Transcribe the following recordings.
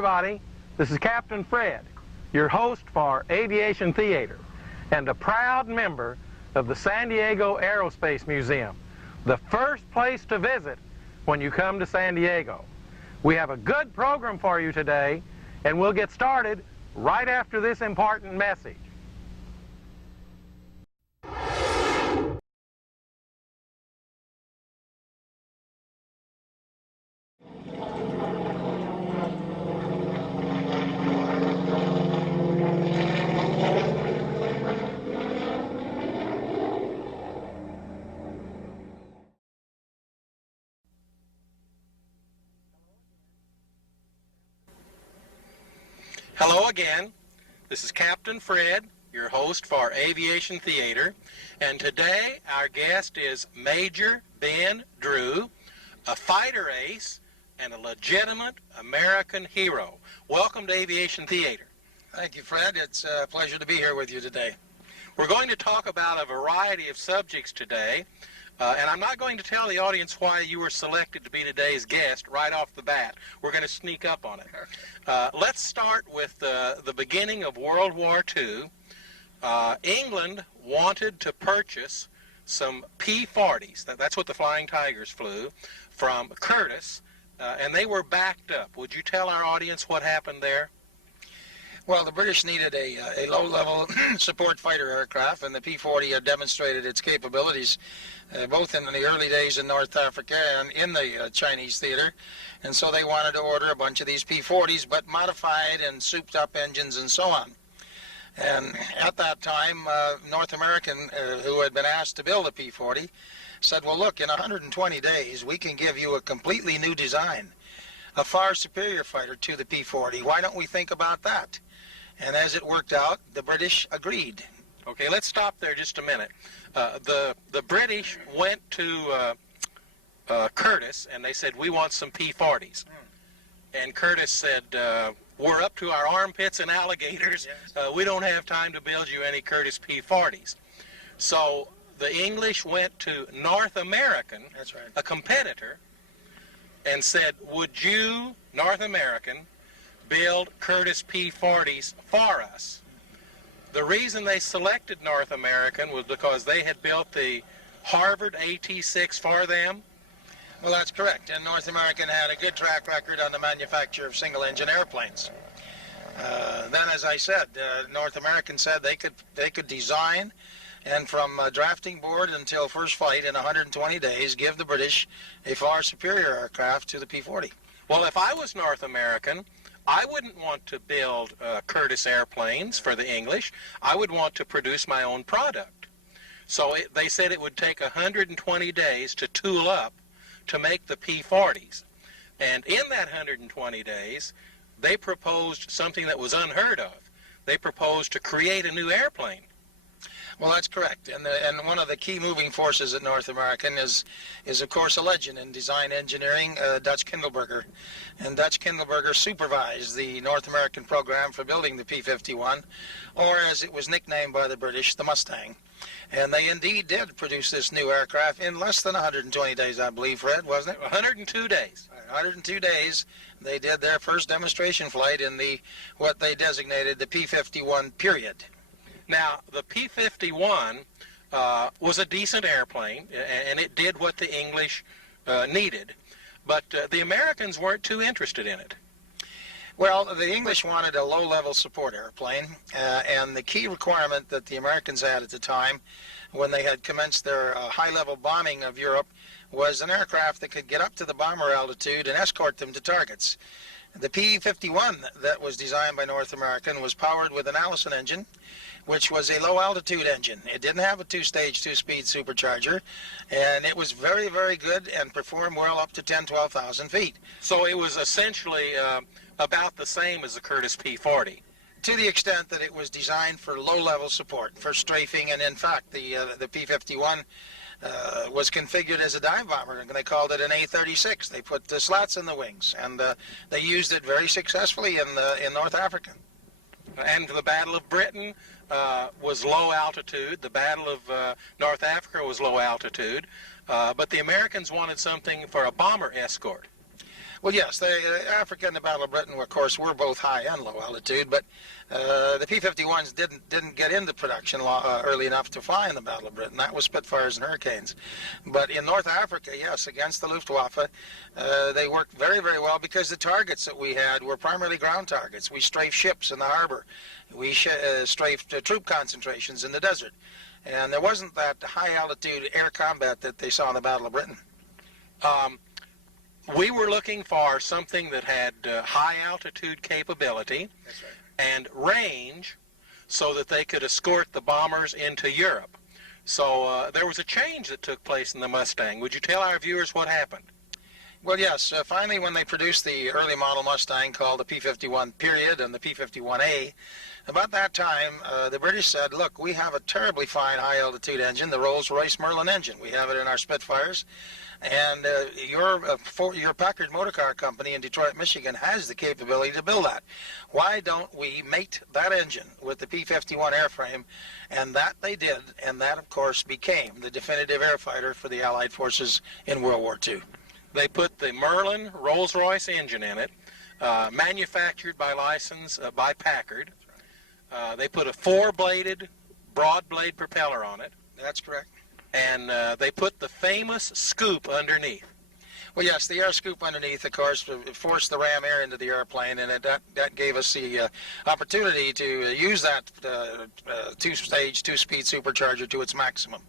everybody, this is Captain Fred, your host for Aviation Theater, and a proud member of the San Diego Aerospace Museum, the first place to visit when you come to San Diego. We have a good program for you today, and we'll get started right after this important message. Hello again. This is Captain Fred, your host for Aviation Theater, and today our guest is Major Ben Drew, a fighter ace and a legitimate American hero. Welcome to Aviation Theater. Thank you, Fred. It's a pleasure to be here with you today. We're going to talk about a variety of subjects today, and I'm not going to tell the audience why you were selected to be today's guest right off the bat. We're going to sneak up on it. Let's start with the beginning of World War II. England wanted to purchase some P-40s, that's what the Flying Tigers flew, from Curtiss, and they were backed up. Would you tell our audience what happened there? Well, the British needed a low-level support fighter aircraft, and the P-40 demonstrated its capabilities both in the early days in North Africa and in the Chinese theater. And so they wanted to order a bunch of these P-40s, but modified and souped-up engines and so on. And at that time, North American, who had been asked to build a P-40, said, well, look, in 120 days, we can give you a completely new design, a far superior fighter to the P-40. Why don't we think about that? And as it worked out, the British agreed. Okay, let's stop there just a minute. The British went to Curtiss and they said, we want some P-40s. And Curtiss said, we're up to our armpits in alligators. Yes. We don't have time to build you any Curtiss P-40s. So the English went to North American, That's right, a competitor, and said, would you, North American, build Curtiss P-40s for us? The reason they selected North American was because they had built the Harvard AT-6 for them. Well, that's correct. And North American had a good track record on the manufacture of single-engine airplanes. Then, as I said, North American said they could design, and from drafting board until first flight in 120 days, give the British a far superior aircraft to the P-40. Well, if I was North American, I wouldn't want to build Curtiss airplanes for the English. I would want to produce my own product. So they said it would take 120 days to tool up to make the P-40s. And in that 120 days, they proposed something that was unheard of. They proposed to create a new airplane. Well, that's correct. And one of the key moving forces at North American is of course, a legend in design engineering, Dutch Kindleberger. And Dutch Kindleberger supervised the North American program for building the P-51, or as it was nicknamed by the British, the Mustang. And they indeed did produce this new aircraft in less than 120 days, I believe, Fred, wasn't it? 102 days. 102 days, they did their first demonstration flight in what they designated the P-51 period. Now, the P-51 was a decent airplane, and it did what the English needed. But the Americans weren't too interested in it. Well, the English wanted a low-level support airplane, and the key requirement that the Americans had at the time, when they had commenced their high-level bombing of Europe, was an aircraft that could get up to the bomber altitude and escort them to targets. The P-51 that was designed by North American was powered with an Allison engine, which was a low-altitude engine. It didn't have a two-stage, two-speed supercharger, and it was very, very good and performed well up to 12,000 feet. So it was essentially about the same as the Curtiss P-40. To the extent that it was designed for low-level support, for strafing, and in fact, the P-51 was configured as a dive bomber, and they called it an A-36. They put the slats in the wings, and they used it very successfully in North Africa. And the Battle of Britain was low altitude. The Battle of North Africa was low altitude. But the Americans wanted something for a bomber escort. Well, yes, Africa and the Battle of Britain, of course, were both high and low altitude, but the P-51s didn't get into production early enough to fly in the Battle of Britain. That was Spitfires and Hurricanes. But in North Africa, yes, against the Luftwaffe, they worked very, very well because the targets that we had were primarily ground targets. We strafed ships in the harbor. We strafed troop concentrations in the desert. And there wasn't that high-altitude air combat that they saw in the Battle of Britain. We were looking for something that had high-altitude capability. That's right. And range so that they could escort the bombers into Europe. So there was a change that took place in the Mustang. Would you tell our viewers what happened? Well, yes. Finally, when they produced the early model Mustang called the P-51 period and the P-51A, about that time, the British said, look, we have a terribly fine high-altitude engine, the Rolls-Royce Merlin engine. We have it in our Spitfires. And your Packard Motor Car Company in Detroit, Michigan has the capability to build that. Why don't we mate that engine with the P-51 airframe? And that they did, and that, of course, became the definitive air fighter for the Allied forces in World War II. They put the Merlin Rolls-Royce engine in it, manufactured by license by Packard. They put a four-bladed, broad-blade propeller on it. That's correct. And they put the famous scoop underneath. Well, yes, the air scoop underneath, of course, forced the ram air into the airplane, and that gave us the opportunity to use that two-stage, two-speed supercharger to its maximum.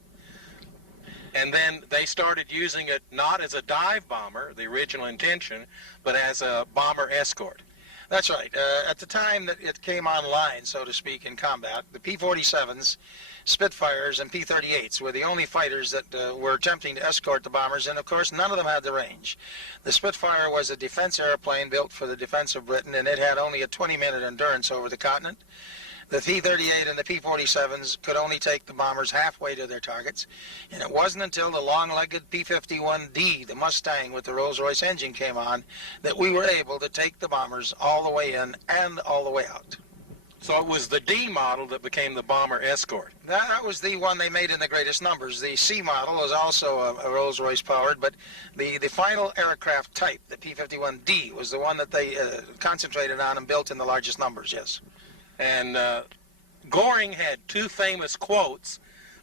And then they started using it not as a dive bomber, the original intention, but as a bomber escort. That's right. At the time that it came online, so to speak, in combat, the P-47s, Spitfires, and P-38s were the only fighters that were attempting to escort the bombers, and of course none of them had the range. The Spitfire was a defense airplane built for the defense of Britain, and it had only a 20-minute endurance over the continent. The P-38 and the P-47s could only take the bombers halfway to their targets, and it wasn't until the long-legged P-51D, the Mustang with the Rolls-Royce engine, came on that we were able to take the bombers all the way in and all the way out. So it was the D model that became the bomber escort. That was the one they made in the greatest numbers. The C model was also a Rolls-Royce powered, but the final aircraft type, the P-51D, was the one that they concentrated on and built in the largest numbers, yes. And Goring had two famous quotes.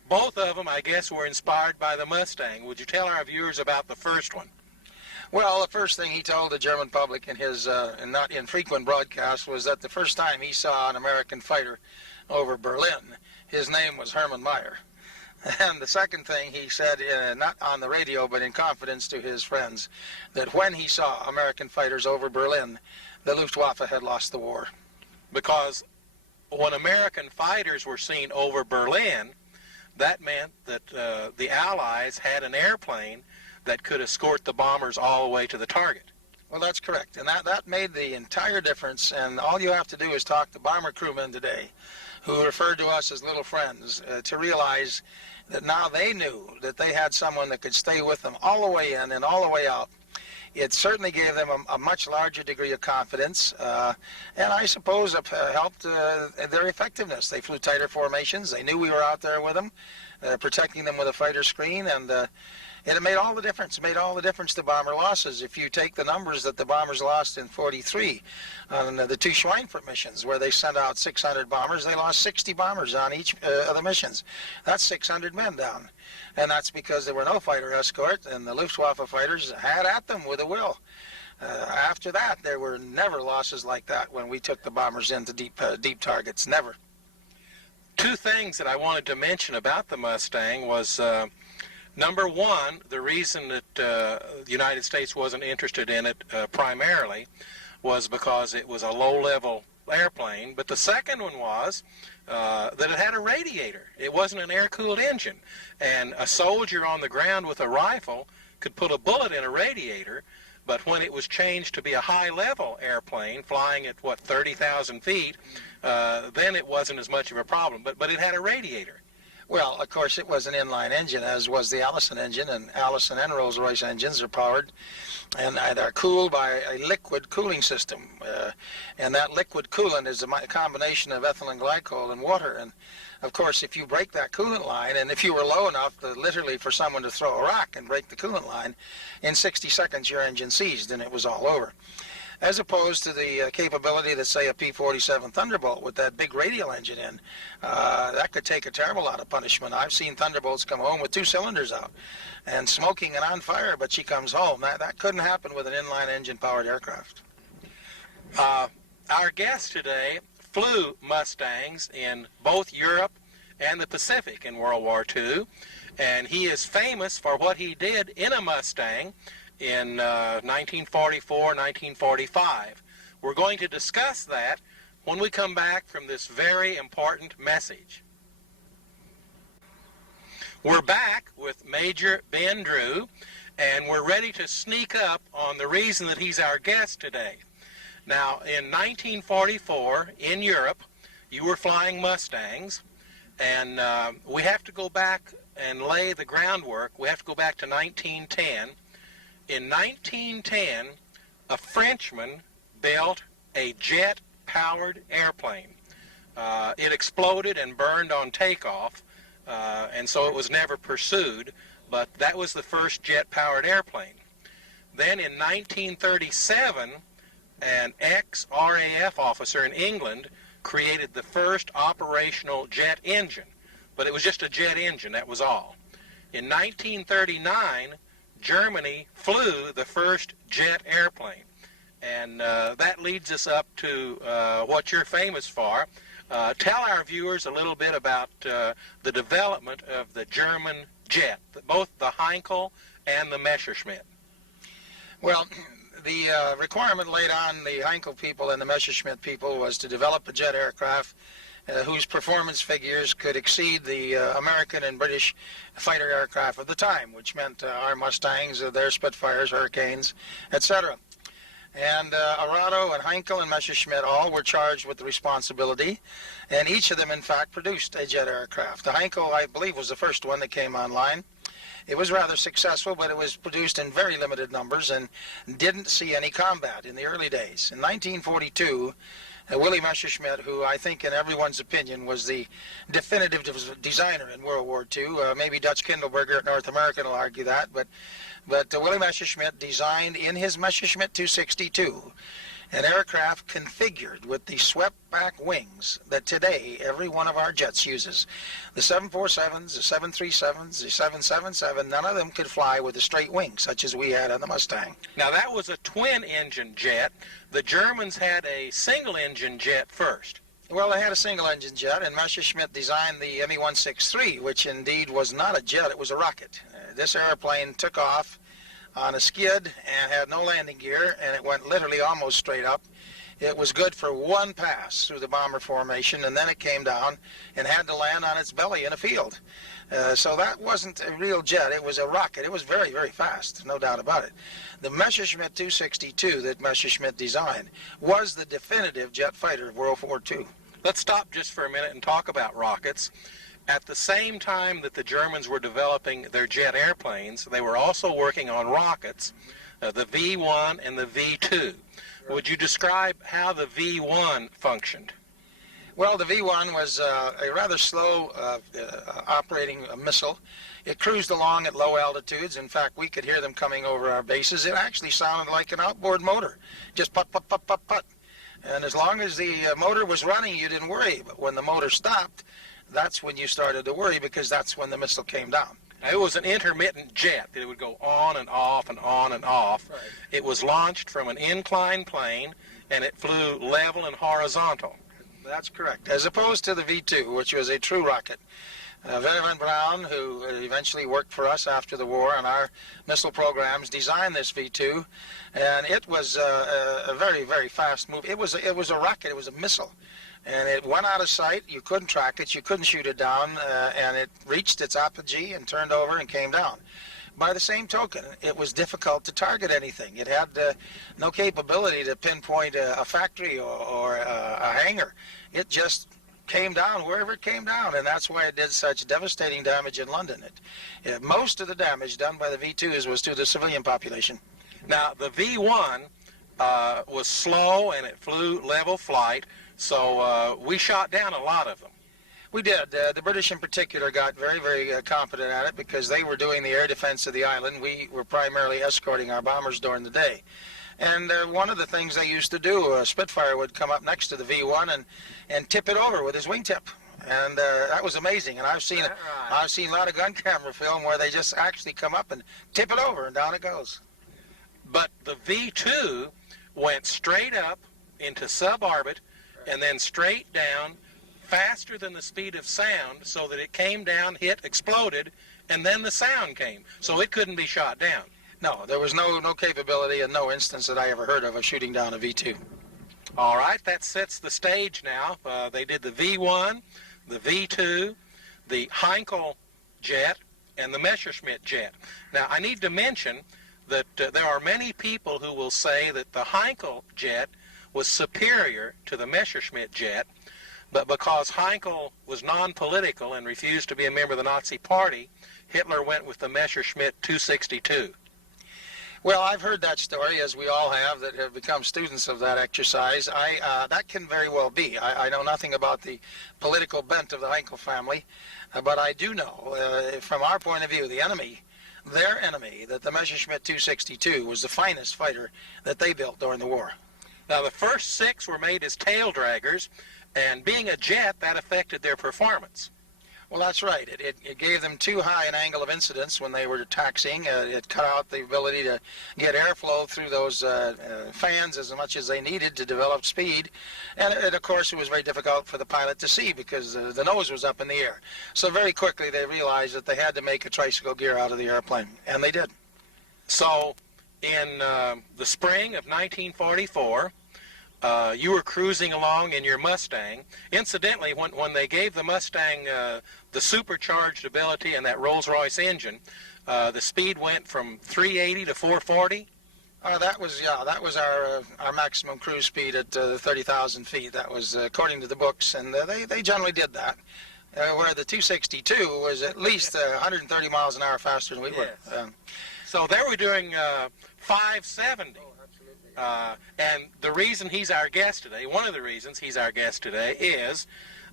Both of them, I guess, were inspired by the Mustang. Would you tell our viewers about the first one? Well, the first thing he told the German public in his not infrequent broadcast was that the first time he saw an American fighter over Berlin, his name was Hermann Meyer. And the second thing he said, not on the radio, but in confidence to his friends, that when he saw American fighters over Berlin, the Luftwaffe had lost the war. Because when American fighters were seen over Berlin, that meant that the Allies had an airplane that could escort the bombers all the way to the target. Well, that's correct, and that made the entire difference, and all you have to do is talk to bomber crewmen today who referred to us as little friends to realize that now they knew that they had someone that could stay with them all the way in and all the way out. It certainly gave them a much larger degree of confidence, and I suppose it helped their effectiveness. They flew tighter formations. They knew we were out there with them, protecting them with a fighter screen, and it made all the difference. It made all the difference to bomber losses. If you take the numbers that the bombers lost in '43 on the two Schweinfurt missions, where they sent out 600 bombers, they lost 60 bombers on each of the missions. That's 600 men down. And that's because there were no fighter escort, and the Luftwaffe fighters had at them with a will. After that, there were never losses like that when we took the bombers into deep targets. Never. Two things that I wanted to mention about the Mustang was, number one, the reason that the United States wasn't interested in it primarily was because it was a low-level airplane, but the second one was that it had a radiator. It wasn't an air-cooled engine, and a soldier on the ground with a rifle could put a bullet in a radiator, but when it was changed to be a high-level airplane flying at, 30,000 feet, then it wasn't as much of a problem, but it had a radiator. Well, of course, it was an inline engine, as was the Allison engine, and Allison and Rolls-Royce engines are powered and they're cooled by a liquid cooling system. And that liquid coolant is a combination of ethylene glycol and water. And of course, if you break that coolant line, and if you were low enough to literally for someone to throw a rock and break the coolant line, in 60 seconds your engine seized and it was all over. As opposed to the capability that, say, a P-47 Thunderbolt with that big radial engine in, that could take a terrible lot of punishment. I've seen Thunderbolts come home with 2 cylinders out and smoking and on fire, but she comes home. That couldn't happen with an inline engine-powered aircraft. Our guest today flew Mustangs in both Europe and the Pacific in World War II, and he is famous for what he did in a Mustang in 1944, 1945. We're going to discuss that when we come back from this very important message. We're back with Major Ben Drew, and we're ready to sneak up on the reason that he's our guest today. Now, in 1944, in Europe, you were flying Mustangs, and we have to go back and lay the groundwork. We have to go back to 1910. In 1910, a Frenchman built a jet-powered airplane. It exploded and burned on takeoff, and so it was never pursued, but that was the first jet-powered airplane. Then in 1937, an ex-RAF officer in England created the first operational jet engine, but it was just a jet engine, that was all. In 1939, Germany flew the first jet airplane, and that leads us up to what you're famous for. Tell our viewers a little bit about the development of the German jet, both the Heinkel and the Messerschmitt. Well, the requirement laid on the Heinkel people and the Messerschmitt people was to develop a jet aircraft whose performance figures could exceed the American and British fighter aircraft of the time, which meant our Mustangs, their Spitfires, Hurricanes, etc. And Arado and Heinkel and Messerschmitt all were charged with the responsibility, and each of them, in fact, produced a jet aircraft. The Heinkel, I believe, was the first one that came online. It was rather successful, but it was produced in very limited numbers and didn't see any combat in the early days. In 1942, Willie Messerschmitt, who I think in everyone's opinion was the definitive designer in World War II, maybe Dutch Kindleberger at North American will argue that, but Willie Messerschmitt designed in his Messerschmitt 262 an aircraft configured with the swept-back wings that today every one of our jets uses. The 747s, the 737s, the 777, none of them could fly with a straight wing, such as we had on the Mustang. Now, that was a twin-engine jet. The Germans had a single-engine jet first. Well, they had a single-engine jet, and Messerschmitt designed the Me-163, which indeed was not a jet, it was a rocket. This airplane took off on a skid and had no landing gear, and it went literally almost straight up. It was good for one pass through the bomber formation, and then it came down and had to land on its belly in a field. So that wasn't a real jet, it was a rocket. It was very, very fast, no doubt about it. The Messerschmitt 262 that Messerschmitt designed was the definitive jet fighter of World War II. Let's stop just for a minute and talk about rockets. At the same time that the Germans were developing their jet airplanes, they were also working on rockets, the V-1 and the V-2. Would you describe how the V-1 functioned? Well, the V-1 was a rather slow operating missile. It cruised along at low altitudes. In fact, we could hear them coming over our bases. It actually sounded like an outboard motor, just put, put, put, put, put. And as long as the motor was running, you didn't worry. But when the motor stopped, that's when you started to worry, because that's when the missile came down. Now, it was an intermittent jet. It would go on and off and on and off. Right. It was launched from an inclined plane, and it flew level and horizontal. That's correct. As opposed to the V-2, which was a true rocket. Werner von Braun, who eventually worked for us after the war on our missile programs, designed this V-2, and it was a very, very fast move. It was a rocket. It was a missile. And it went out of sight. You couldn't track it. You couldn't shoot it down. And it reached its apogee and turned over and came down. By the same token, it was difficult to target anything. It had no capability to pinpoint a factory or a hangar. It just came down wherever it came down, and that's why it did such devastating damage in London. Most of the damage done by the V-2s was to the civilian population. Now, the V-1 was slow and it flew level flight, so we shot down a lot of them. We did. The British in particular got very, very competent at it because they were doing the air defense of the island. We were primarily escorting our bombers during the day. And one of the things they used to do, a Spitfire would come up next to the V-1 and tip it over with his wingtip. And that was amazing. And I've seen a lot of gun camera film where they just actually come up and tip it over, and down it goes. But the V-2 went straight up into suborbit and then straight down faster than the speed of sound, so that it came down, hit, exploded, and then the sound came. So it couldn't be shot down. No, there was no capability and no instance that I ever heard of shooting down a V-2. All right, that sets the stage now. They did the V-1, the V-2, the Heinkel jet, and the Messerschmitt jet. Now, I need to mention that there are many people who will say that the Heinkel jet was superior to the Messerschmitt jet, but because Heinkel was non-political and refused to be a member of the Nazi Party, Hitler went with the Messerschmitt 262. Well, I've heard that story, as we all have, that have become students of that exercise. That can very well be. I know nothing about the political bent of the Heinkel family, but I do know, from our point of view, the enemy, their enemy, that the Messerschmitt 262 was the finest fighter that they built during the war. Now, the first 6 were made as tail draggers, and being a jet, that affected their performance. Well, that's right. It gave them too high an angle of incidence when they were taxiing. It cut out the ability to get airflow through those fans as much as they needed to develop speed. And of course, it was very difficult for the pilot to see because the nose was up in the air. So very quickly they realized that they had to make a tricycle gear out of the airplane, and they did. So in the spring of 1944, you were cruising along in your Mustang. Incidentally, when they gave the Mustang the supercharged ability and that Rolls-Royce engine, the speed went from 380 to 440. That was our maximum cruise speed at 30,000 feet. That was according to the books, and they generally did that. Where the 262 was at least 130 miles an hour faster than we were. So they were doing 570. And the reason he's our guest today, one of the reasons he's our guest today, is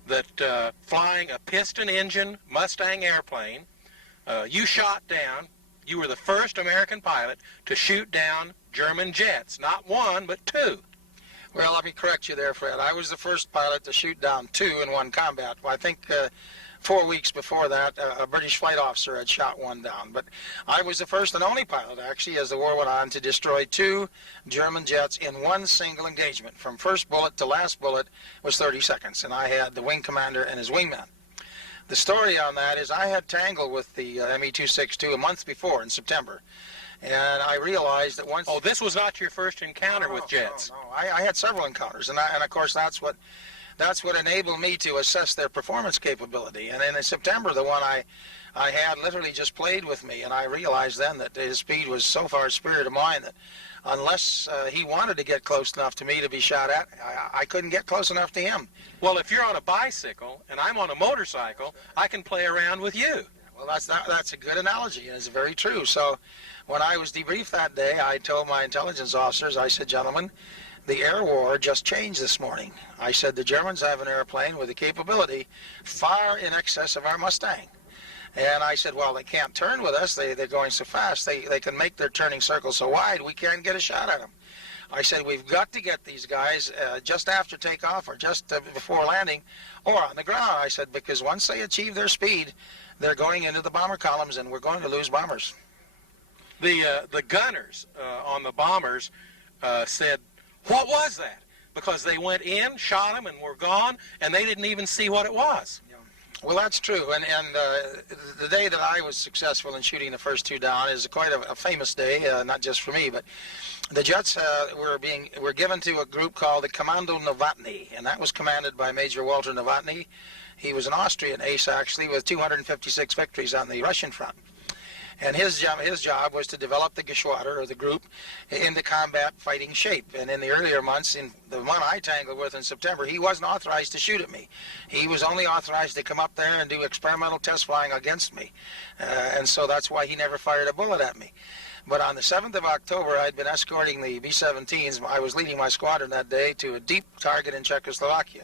that flying a piston engine Mustang airplane, you shot down, you were the first American pilot to shoot down German jets. Not 1, but 2. Well, let me correct you there, Fred. I was the first pilot to shoot down 2 in one combat. Well, I think 4 weeks before that, a British flight officer had shot 1 down. But I was the first and only pilot, actually, as the war went on, to destroy 2 German jets in one single engagement. From first bullet to last bullet was 30 seconds, and I had the wing commander and his wingman. The story on that is I had tangled with the ME-262 a month before in September, and I realized that once... Oh, this was not your first encounter with jets? No. I had several encounters, and of course that's what enabled me to assess their performance capability. And in September, the one I had literally just played with me, and I realized then that his speed was so far superior to mine that unless he wanted to get close enough to me to be shot at, I couldn't get close enough to him. Well, if you're on a bicycle and I'm on a motorcycle, I can play around with you. Well, that's a good analogy, and it's very true. So when I was debriefed that day, I told my intelligence officers, I said, gentlemen, the air war just changed this morning. I said the Germans have an airplane with a capability far in excess of our Mustang. And I said, well, they can't turn with us. They're going so fast. They can make their turning circle so wide, we can't get a shot at them. I said, we've got to get these guys just after takeoff or just before landing or on the ground. I said, because once they achieve their speed, they're going into the bomber columns and we're going to lose bombers. The gunners on the bombers said, what was that? Because they went in, shot them, and were gone, and they didn't even see what it was. Well, that's true, and the day that I was successful in shooting the first 2 down is quite a famous day, not just for me, but the jets were given to a group called the Kommando Novotny, and that was commanded by Major Walter Novotny. He was an Austrian ace, actually, with 256 victories on the Russian front. And his job was to develop the Geschwader, or the group, into combat fighting shape. And in the earlier months, in the one I tangled with in September, he wasn't authorized to shoot at me. He was only authorized to come up there and do experimental test flying against me. And so that's why he never fired a bullet at me. But on the 7th of October, I'd been escorting the B-17s. I was leading my squadron that day to a deep target in Czechoslovakia.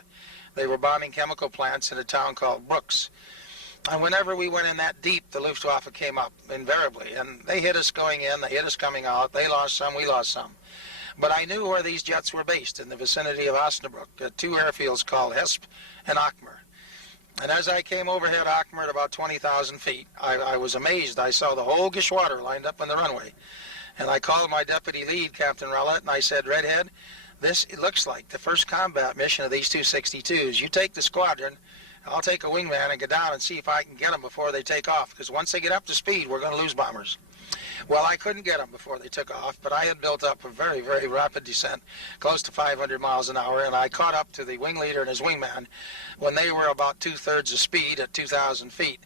They were bombing chemical plants in a town called Brooks. And whenever we went in that deep, the Luftwaffe came up, invariably. And they hit us going in, they hit us coming out. They lost some, we lost some. But I knew where these jets were based, in the vicinity of Osnabrück, at two airfields called Hesp and Akmer. And as I came overhead Akmer at about 20,000 feet, I was amazed. I saw the whole Geschwader lined up on the runway. And I called my deputy lead, Captain Rowlett, and I said, Redhead, this it looks like the first combat mission of these 262s. You take the squadron, I'll take a wingman and get down and see if I can get them before they take off, because once they get up to speed, we're going to lose bombers. Well, I couldn't get them before they took off, but I had built up a very, very rapid descent, close to 500 miles an hour, and I caught up to the wing leader and his wingman when they were about two-thirds the speed at 2,000 feet.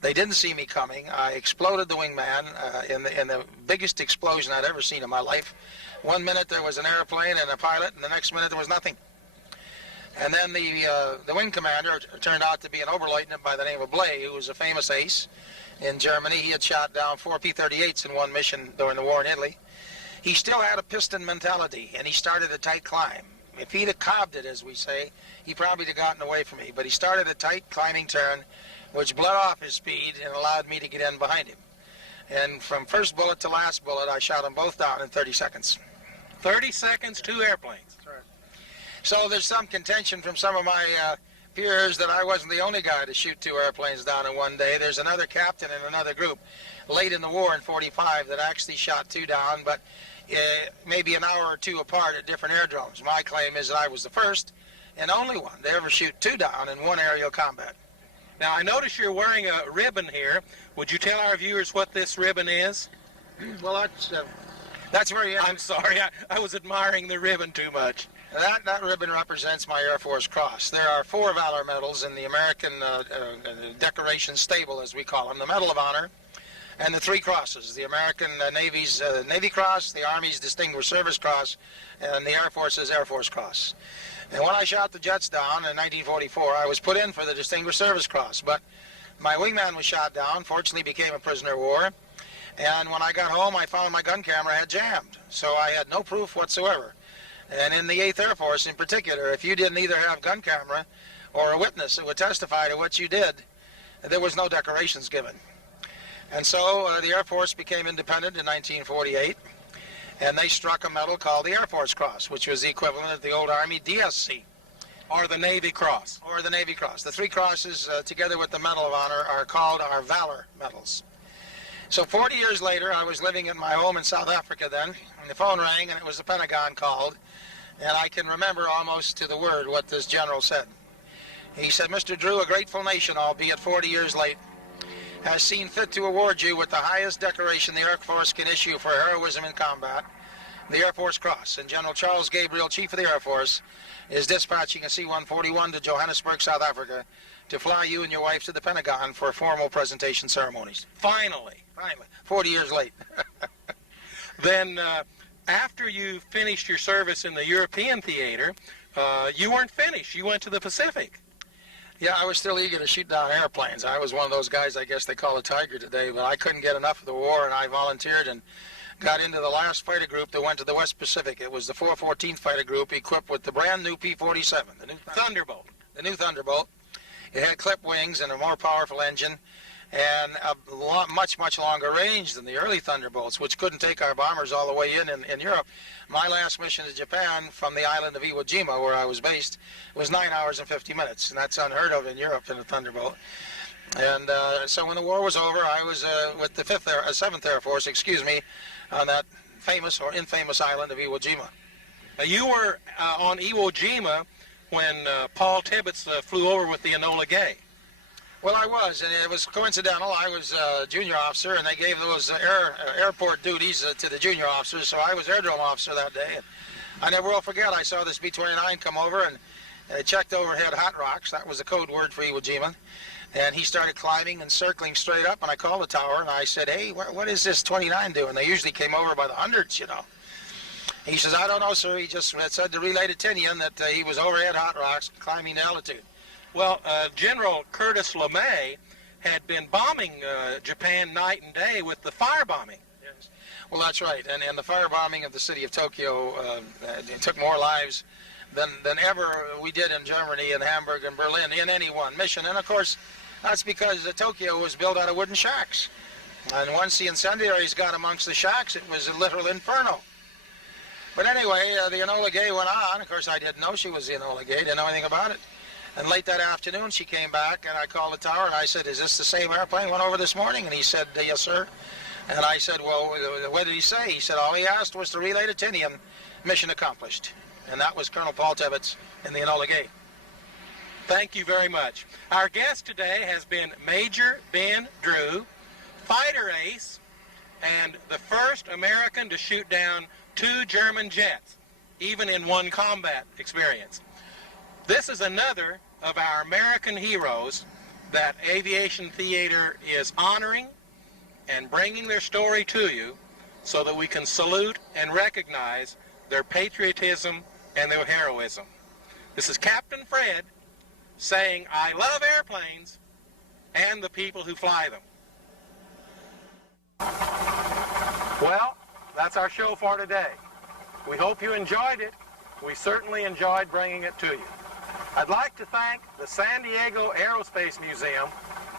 They didn't see me coming. I exploded the wingman in the biggest explosion I'd ever seen in my life. 1 minute there was an airplane and a pilot, and the next minute there was nothing. And then the wing commander turned out to be an Oberleutnant by the name of Blay, who was a famous ace in Germany. He had shot down 4 P-38s in one mission during the war in Italy. He still had a piston mentality, and he started a tight climb. If he'd have cobbed it, as we say, he probably would have gotten away from me. But he started a tight climbing turn, which bled off his speed and allowed me to get in behind him. And from first bullet to last bullet, I shot them both down in 30 seconds. 30 seconds, 2 airplanes. That's right. So there's some contention from some of my peers that I wasn't the only guy to shoot 2 airplanes down in one day. There's another captain in another group late in the war in 45 that actually shot 2 down, but maybe an hour or 2 apart at different aerodromes. My claim is that I was the first and only one to ever shoot 2 down in one aerial combat. Now, I notice you're wearing a ribbon here. Would you tell our viewers what this ribbon is? Well, that's very interesting. I'm sorry, I was admiring the ribbon too much. That ribbon represents my Air Force Cross. There are 4 Valor Medals in the American decoration stable, as we call them, the Medal of Honor, and the 3 crosses, the American Navy's Navy Cross, the Army's Distinguished Service Cross, and the Air Force's Air Force Cross. And when I shot the jets down in 1944, I was put in for the Distinguished Service Cross, but my wingman was shot down, fortunately became a prisoner of war, and when I got home, I found my gun camera had jammed, so I had no proof whatsoever. And in the 8th Air Force in particular, if you didn't either have gun camera or a witness that would testify to what you did, there was no decorations given. And so the Air Force became independent in 1948, and they struck a medal called the Air Force Cross, which was the equivalent of the old Army DSC. Or the Navy Cross. Or the Navy Cross. The 3 crosses, together with the Medal of Honor, are called our Valor Medals. So 40 years later, I was living in my home in South Africa then, and the phone rang, and it was the Pentagon called, and I can remember almost to the word what this general said. He said, Mr. Drew, a grateful nation, albeit 40 years late, has seen fit to award you with the highest decoration the Air Force can issue for heroism in combat, the Air Force Cross. And General Charles Gabriel, Chief of the Air Force, is dispatching a C-141 to Johannesburg, South Africa, to fly you and your wife to the Pentagon for formal presentation ceremonies. Finally. 40 years late. Then, after you finished your service in the European theater, you weren't finished. You went to the Pacific. Yeah, I was still eager to shoot down airplanes. I was one of those guys, I guess they call a tiger today, but I couldn't get enough of the war, and I volunteered and got into the last fighter group that went to the West Pacific. It was the 414th Fighter Group, equipped with the brand new P-47, the new Thunderbolt. The new Thunderbolt. It had clip wings and a more powerful engine, and a much longer range than the early Thunderbolts, which couldn't take our bombers all the way in Europe. My last mission to Japan from the island of Iwo Jima, where I was based, was 9 hours and 50 minutes, and that's unheard of in Europe in a Thunderbolt. And so when the war was over, I was with the 7th Air Force, on that famous or infamous island of Iwo Jima. Now, you were on Iwo Jima when Paul Tibbets flew over with the Enola Gay. Well, I was, and it was coincidental. I was a junior officer, and they gave those airport duties to the junior officers, so I was airdrome officer that day. And I never will forget, I saw this B-29 come over and checked overhead hot rocks. That was the code word for Iwo Jima. And he started climbing and circling straight up, and I called the tower, and I said, hey, what is this 29 doing? They usually came over by the hundreds, you know. He says, I don't know, sir. He just said to relay to Tinian that he was overhead hot rocks climbing to altitude. Well, General Curtis LeMay had been bombing Japan night and day with the firebombing. Yes. Well, that's right. And the firebombing of the city of Tokyo it took more lives than ever we did in Germany and Hamburg and Berlin in any one mission. And, of course, that's because Tokyo was built out of wooden shacks. And once the incendiaries got amongst the shacks, it was a literal inferno. But anyway, the Enola Gay went on. Of course, I didn't know she was the Enola Gay, didn't know anything about it. And late that afternoon, she came back, and I called the tower, and I said, is this the same airplane went over this morning? And he said, yes, sir. And I said, well, what did he say? He said, all he asked was to relay to Tinian, mission accomplished. And that was Colonel Paul Tibbets in the Enola Gay. Thank you very much. Our guest today has been Major Ben Drew, fighter ace, and the first American to shoot down 2 German jets, even in one combat experience. This is another of our American heroes that Aviation Theater is honoring and bringing their story to you so that we can salute and recognize their patriotism and their heroism. This is Captain Fred saying, I love airplanes and the people who fly them. Well, that's our show for today. We hope you enjoyed it. We certainly enjoyed bringing it to you. I'd like to thank the San Diego Aerospace Museum,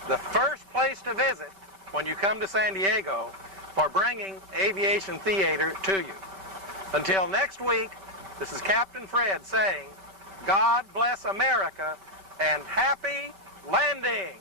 the first place to visit when you come to San Diego, for bringing Aviation Theater to you. Until next week, this is Captain Fred saying, God bless America and happy landing!